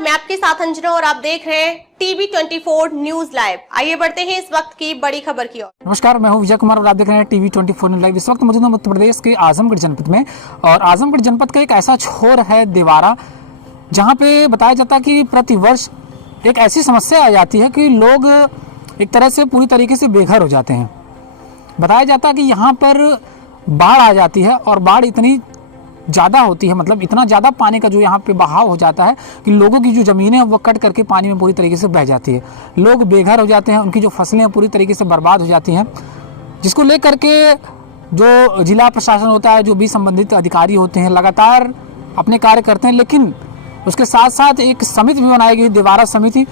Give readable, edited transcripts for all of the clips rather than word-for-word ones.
नमस्कार, मैं आपके साथ अंजना और आप देख रहे हैं टीवी 24 न्यूज लाइव। आइए बढ़ते हैं इस वक्त की बड़ी खबर की ओर। नमस्कार, मैं हूं विजय कुमार और आप देख रहे हैं टीवी 24 न्यूज लाइव। इस वक्त मौजूद हूं मध्य प्रदेश के आजमगढ़ जनपद में और आजमगढ़ जनपद का एक ऐसा छोर है देवारा, जहां पे बताया जाता है कि प्रतिवर्ष एक ऐसी समस्या आ जाती है कि लोग एक तरह से पूरी तरीके से बेघर हो जाते हैं। बताया जाता है कि यहाँ पर बाढ़ आ जाती है और बाढ़ इतनी ज़्यादा होती है, मतलब इतना ज़्यादा पानी का जो यहाँ पे बहाव हो जाता है कि लोगों की जो ज़मीनें हैं वो कट करके पानी में पूरी तरीके से बह जाती है। लोग बेघर हो जाते हैं, उनकी जो फसलें हैं पूरी तरीके से बर्बाद हो जाती हैं, जिसको लेकर के जो जिला प्रशासन होता है, जो भी संबंधित अधिकारी होते हैं, लगातार अपने कार्य करते हैं। लेकिन उसके साथ साथ एक समिति भी बनाई गई, देवारा समिति,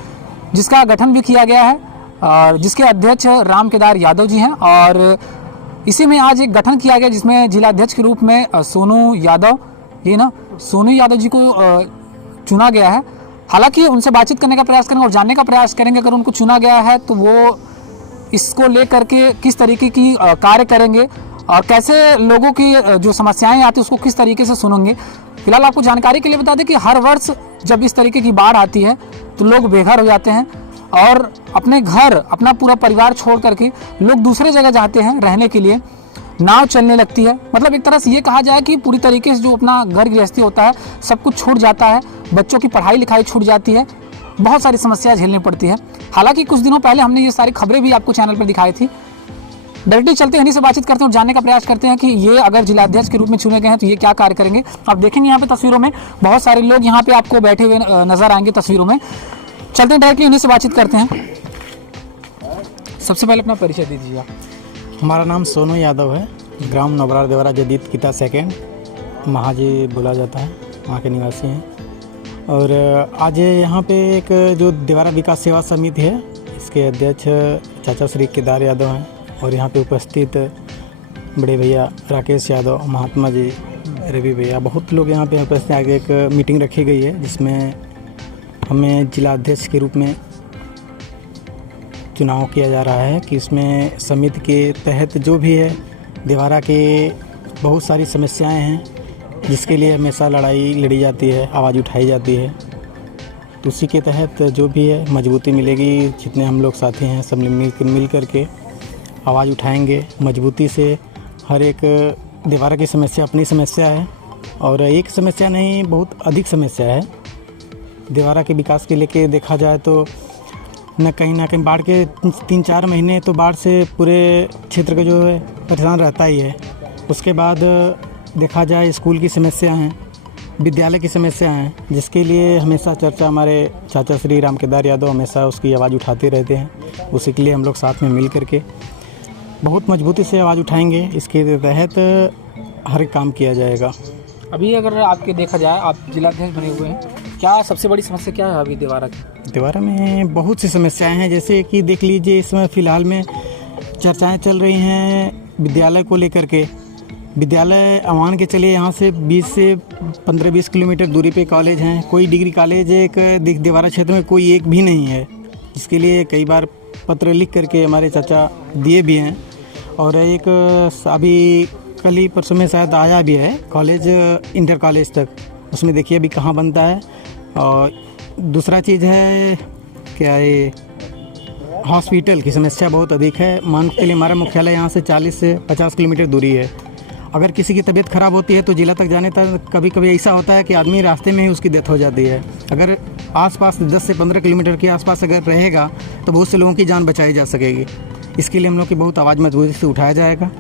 जिसका गठन भी किया गया है और जिसके अध्यक्ष राम केदार यादव जी हैं। और इसी में आज एक गठन किया गया जिसमें जिलाध्यक्ष के रूप में सोनू यादव जी को चुना गया है। हालांकि उनसे बातचीत करने का प्रयास करेंगे और जानने का प्रयास करेंगे अगर उनको चुना गया है तो वो इसको लेकर के किस तरीके की कार्य करेंगे और कैसे लोगों की जो समस्याएं आती है उसको किस तरीके से सुनेंगे। फिलहाल आपको जानकारी के लिए बता दें कि हर वर्ष जब इस तरीके की बाढ़ आती है तो लोग बेघर हो जाते हैं और अपने घर, अपना पूरा परिवार छोड़ करके लोग दूसरे जगह जाते हैं रहने के लिए। नाव चलने लगती है, मतलब एक तरह से ये कहा जाए कि पूरी तरीके से जो अपना घर गृहस्थी होता है सब कुछ छूट जाता है, बच्चों की पढ़ाई लिखाई छूट जाती है, बहुत सारी समस्याएं झेलनी पड़ती है। हालांकि कुछ दिनों पहले हमने ये सारी खबरें भी आपको चैनल पर दिखाई थी। डायरेक्टली चलते हैं, इन्हीं से बातचीत करते हैं और जानने का प्रयास करते हैं कि ये अगर जिलाध्यक्ष के रूप में चुने गए हैं तो ये क्या कार्य करेंगे। आप देखेंगे यहाँ पे तस्वीरों में बहुत सारे लोग यहाँ पे आपको बैठे हुए नजर आएंगे तस्वीरों में। चलते हैं, डायरेक्टली इन्हीं से बातचीत करते हैं। सबसे पहले अपना परिचय दे दीजिए। हमारा नाम सोनू यादव है, ग्राम नवरार देवरा जदीद किता सेकेंड महाजी बोला जाता है, वहाँ के निवासी हैं। और आज यहाँ पे एक जो देवारा विकास सेवा समिति है इसके अध्यक्ष चाचा श्री केदार यादव हैं और यहाँ पे उपस्थित बड़े भैया राकेश यादव, महात्मा जी, रवि भैया, बहुत लोग यहाँ पे उपस्थित। आगे एक मीटिंग रखी गई है जिसमें हमें जिला अध्यक्ष के रूप में चुनाव किया जा रहा है कि इसमें समिति के तहत जो भी है देवारा के बहुत सारी समस्याएं हैं जिसके लिए हमेशा लड़ाई लड़ी जाती है, आवाज़ उठाई जाती है। तो उसी के तहत जो भी है मजबूती मिलेगी। जितने हम लोग साथी हैं सब मिल करके आवाज़ उठाएंगे मजबूती से। हर एक देवारा की समस्या अपनी समस्या है और एक समस्या नहीं, बहुत अधिक समस्या है। देवारा के विकास के लेके देखा जाए तो न कहीं बाढ़ के 3-4 महीने तो बाढ़ से पूरे क्षेत्र का जो है परेशान रहता ही है। उसके बाद देखा जाए स्कूल की समस्या हैं, विद्यालय की समस्या हैं, जिसके लिए हमेशा चर्चा हमारे चाचा श्री राम केदार यादव हमेशा उसकी आवाज़ उठाते रहते हैं। उसी के लिए हम लोग साथ में मिल करके बहुत मजबूती से आवाज़ उठाएंगे। इसके तहत हर काम किया जाएगा। अभी अगर आपके देखा जाए, आप जिलाध्यक्ष बने हुए हैं, क्या सबसे बड़ी समस्या क्या है अभी देवारा की? देवारा में बहुत सी समस्याएं हैं, जैसे कि देख लीजिए इसमें फ़िलहाल में चर्चाएं चल रही हैं विद्यालय को लेकर के। विद्यालय मान के चलिए यहाँ से 20 से 15-20 किलोमीटर दूरी पे कॉलेज हैं। कोई डिग्री कॉलेज एक देवारा क्षेत्र में कोई एक भी नहीं है, जिसके लिए कई बार पत्र लिख करके हमारे चाचा दिए भी हैं। और एक अभी कल ही परसों में शायद आया भी है कॉलेज, इंटर कॉलेज तक, उसमें देखिए अभी कहाँ बनता है। और दूसरा चीज़ है क्या, ये हॉस्पिटल की समस्या बहुत अधिक है। मान के लिए हमारा मुख्यालय यहाँ से 40 से 50 किलोमीटर दूरी है। अगर किसी की तबीयत ख़राब होती है तो जिला तक जाने तक कभी कभी ऐसा होता है कि आदमी रास्ते में ही उसकी डेथ हो जाती है। अगर आसपास 10 से 15 किलोमीटर के आसपास अगर रहेगा तो बहुत से लोगों की जान बचाई जा सकेगी। इसके लिए हम लोग की बहुत आवाज़ मजबूती से उठाया जाएगा।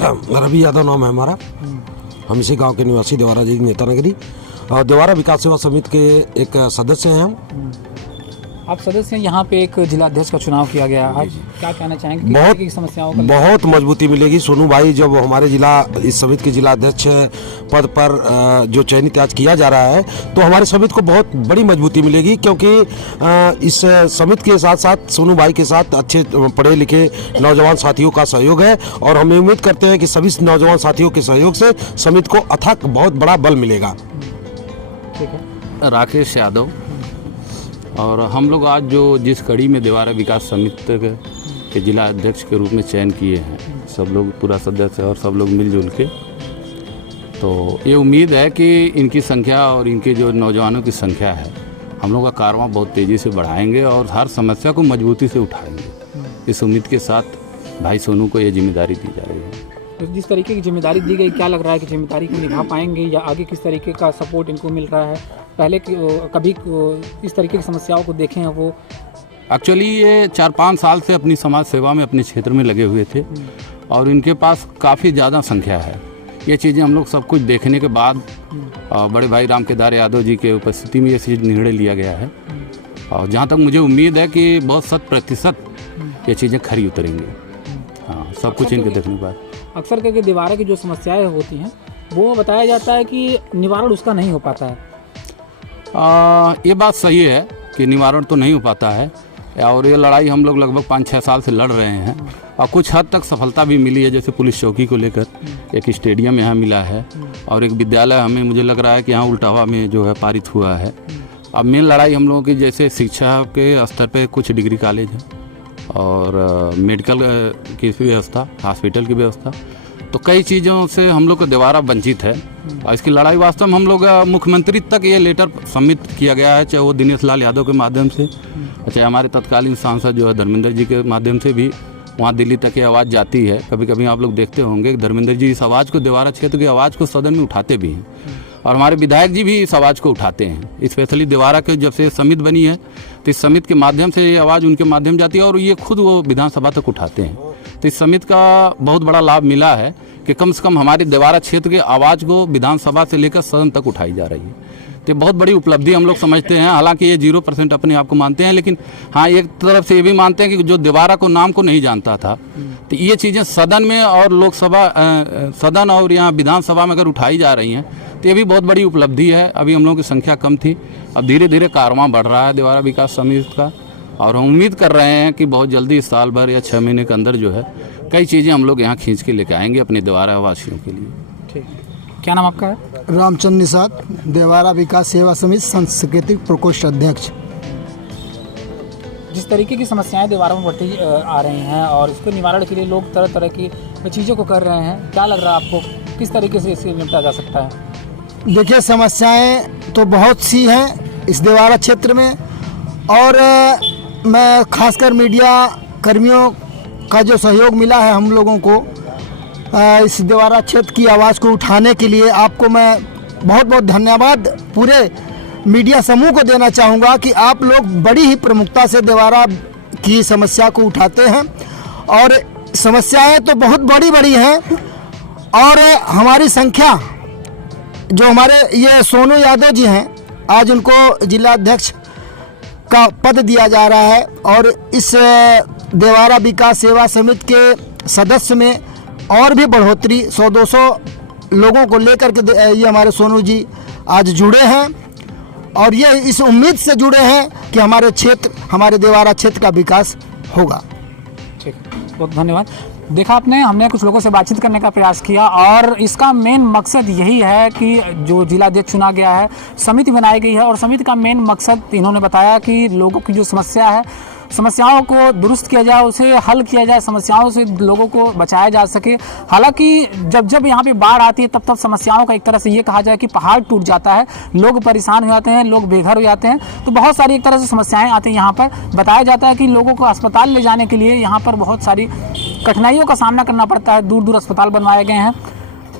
रवि यादव नाम है हमारा, हम इसी गांव के निवासी देवारा जी नेता नगरी और देवारा विकास सेवा समिति के एक सदस्य हैं हम। आप सदस्य हैं, यहाँ पे एक जिलाध्यक्ष का चुनाव किया गया है, क्या कहना चाहेंगे? बहुत समस्याओं का बहुत मजबूती मिलेगी। सोनू भाई जब हमारे जिला इस समिति के जिलाध्यक्ष पद पर जो चयनित आज किया जा रहा है तो हमारे समिति को बहुत बड़ी मजबूती मिलेगी, क्योंकि इस समिति के साथ साथ सोनू भाई के साथ अच्छे पढ़े लिखे नौजवान साथियों का सहयोग है और हम उम्मीद करते हैं कि सभी नौजवान साथियों के सहयोग से समिति को अथक बहुत बड़ा बल मिलेगा। ठीक है। राकेश यादव, और हम लोग आज जो जिस कड़ी में देवारा विकास समिति के जिला अध्यक्ष के रूप में चयन किए हैं, सब लोग पूरा सदस्य और सब लोग मिलजुल के, तो ये उम्मीद है कि इनकी संख्या और इनके जो नौजवानों की संख्या है हम लोग का कारवां बहुत तेज़ी से बढ़ाएंगे और हर समस्या को मजबूती से उठाएंगे। इस उम्मीद के साथ भाई सोनू को ये जिम्मेदारी दी जा रही है। तो जिस तरीके की जिम्मेदारी दी गई, क्या लग रहा है कि जिम्मेदारी को निभा पाएंगे या आगे किस तरीके का सपोर्ट इनको मिल रहा है? पहले कभी इस तरीके की समस्याओं को देखे हैं वो? एक्चुअली ये 4-5 साल से अपनी समाज सेवा में अपने क्षेत्र में लगे हुए थे और इनके पास काफ़ी ज़्यादा संख्या है। ये चीज़ें हम लोग सब कुछ देखने के बाद बड़े भाई राम केदार यादव जी के उपस्थिति में ये चीज़ निर्णय लिया गया है और जहाँ तक मुझे उम्मीद है कि बहुत 100% ये चीज़ें खरी उतरेंगी। हाँ, सब कुछ इनके देखने के बाद। अक्सर करके दीवारा की जो समस्याएं होती हैं वो बताया जाता है कि निवारण उसका नहीं हो पाता है। ये बात सही है कि निवारण तो नहीं हो पाता है और ये लड़ाई हम लोग लगभग 5-6 साल से लड़ रहे हैं और कुछ हद तक सफलता भी मिली है। जैसे पुलिस चौकी को लेकर एक स्टेडियम यहाँ मिला है और एक विद्यालय हमें मुझे लग रहा है कि यहाँ उल्टावा में जो है पारित हुआ है। अब मेन लड़ाई हम लोगों की जैसे शिक्षा के स्तर पे कुछ डिग्री कॉलेज है और मेडिकल की व्यवस्था, हॉस्पिटल की व्यवस्था, तो कई चीज़ों से हम लोग का देवारा वंचित है और इसकी लड़ाई वास्तव में हम लोग मुख्यमंत्री तक ये लेटर सबमिट किया गया है, चाहे वो दिनेश लाल यादव के माध्यम से, चाहे हमारे तत्कालीन सांसद जो है धर्मेंद्र जी के माध्यम से भी वहाँ दिल्ली तक ये आवाज़ जाती है। कभी कभी आप लोग देखते होंगे धर्मेंद्र जी इस आवाज़ को, देवारा क्षेत्र की आवाज़ को सदन में उठाते भी हैं और हमारे विधायक जी भी इस आवाज़ को उठाते हैं। स्पेशली देवारा के जब से समिति बनी है तो इस समिति के माध्यम से ये आवाज़ उनके माध्यम जाती है और ये खुद वो विधानसभा तक उठाते हैं। तो इस समिति का बहुत बड़ा लाभ मिला है कि कम से कम हमारे देवारा क्षेत्र की आवाज़ को विधानसभा से लेकर सदन तक उठाई जा रही है। तो बहुत बड़ी उपलब्धि हम लोग समझते हैं। हालांकि ये 0% अपने आप को मानते हैं, लेकिन हाँ एक तरफ से ये भी मानते हैं कि जो देवारा को नाम को नहीं जानता था तो ये चीज़ें सदन में और लोकसभा सदन और यहाँ विधानसभा में अगर उठाई जा रही हैं तो ये भी बहुत बड़ी उपलब्धि है। अभी हम लोगों की संख्या कम थी, अब धीरे धीरे कारवां बढ़ रहा है देवारा विकास समिति का और हम उम्मीद कर रहे हैं कि बहुत जल्दी इस साल भर या 6 महीने के अंदर जो है कई चीज़ें हम लोग यहाँ खींच के लेके आएंगे अपने देवारा वासियों के लिए। ठीक, क्या नाम आपका है? रामचंद्र निषाद, देवारा विकास सेवा समिति सांस्कृतिक प्रकोष्ठ अध्यक्ष। जिस तरीके की समस्याएं दीवारों में बढ़ती आ रही हैं और इसको निवारण के लिए लोग तरह तरह की चीज़ों को कर रहे हैं, क्या लग रहा है आपको किस तरीके से इससे निपटा जा सकता है? देखिए, समस्याएं तो बहुत सी हैं इस देवारा क्षेत्र में और मैं खासकर मीडिया कर्मियों का जो सहयोग मिला है हम लोगों को इस देवारा क्षेत्र की आवाज़ को उठाने के लिए, आपको मैं बहुत बहुत धन्यवाद पूरे मीडिया समूह को देना चाहूँगा कि आप लोग बड़ी ही प्रमुखता से देवारा की समस्या को उठाते हैं और समस्याएं तो बहुत बड़ी बड़ी हैं और हमारी संख्या जो हमारे ये सोनू यादव जी हैं, आज उनको जिला अध्यक्ष का पद दिया जा रहा है और इस देवारा विकास सेवा समिति के सदस्य में और भी बढ़ोतरी 100-200 लोगों को लेकर के ये हमारे सोनू जी आज जुड़े हैं और ये इस उम्मीद से जुड़े हैं कि हमारे क्षेत्र, हमारे देवारा क्षेत्र का विकास होगा। ठीक, बहुत धन्यवाद। देखा आपने, हमने कुछ लोगों से बातचीत करने का प्रयास किया और इसका मेन मकसद यही है कि जो जिला अध्यक्ष चुना गया है, समिति बनाई गई है और समिति का मेन मकसद इन्होंने बताया कि लोगों की जो समस्या है, समस्याओं को दुरुस्त किया जाए, उसे हल किया जाए, समस्याओं से लोगों को बचाया जा सके। हालांकि जब जब यहाँ पे बाढ़ आती है तब तब समस्याओं का एक तरह से ये कहा जाए कि पहाड़ टूट जाता है, लोग परेशान हो जाते हैं, लोग बेघर हो जाते हैं, तो बहुत सारी एक तरह से समस्याएं आती हैं। यहाँ पर बताया जाता है कि लोगों को अस्पताल ले जाने के लिए यहाँ पर बहुत सारी कठिनाइयों का सामना करना पड़ता है, दूर दूर अस्पताल बनवाए गए हैं।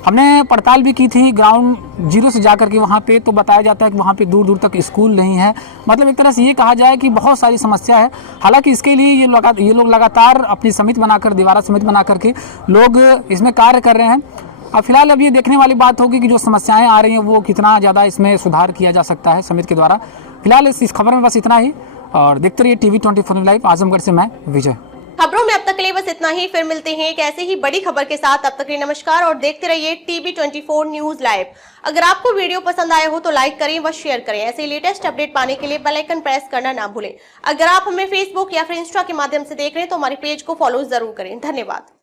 हमने पड़ताल भी की थी ग्राउंड जीरो से जाकर के वहाँ पे, तो बताया जाता है कि वहाँ पे दूर दूर तक स्कूल नहीं है। मतलब एक तरह से ये कहा जाए कि बहुत सारी समस्या है। हालांकि इसके लिए ये लोग लगातार अपनी समिति बनाकर, दीवारा समिति बना करके लोग इसमें कार्य कर रहे हैं। अब फिलहाल अब ये देखने वाली बात होगी कि जो समस्याएं आ रही हैं वो कितना ज़्यादा इसमें सुधार किया जा सकता है समिति के द्वारा। फिलहाल इस खबर में बस इतना ही और देखते रहिए TV24 लाइव। आजमगढ़ से मैं विजय। खबरों में अब तक के लिए बस इतना ही, फिर मिलते हैं एक ऐसे ही बड़ी खबर के साथ। तब तक के लिए नमस्कार और देखते रहिए TV24 न्यूज लाइव। अगर आपको वीडियो पसंद आया हो तो लाइक करें व शेयर करें। ऐसे लेटेस्ट अपडेट पाने के लिए बेल आइकन प्रेस करना ना भूलें। अगर आप हमें फेसबुक या फिर इंस्टा के माध्यम से देख रहे हैं तो हमारे पेज को फॉलो जरूर करें। धन्यवाद।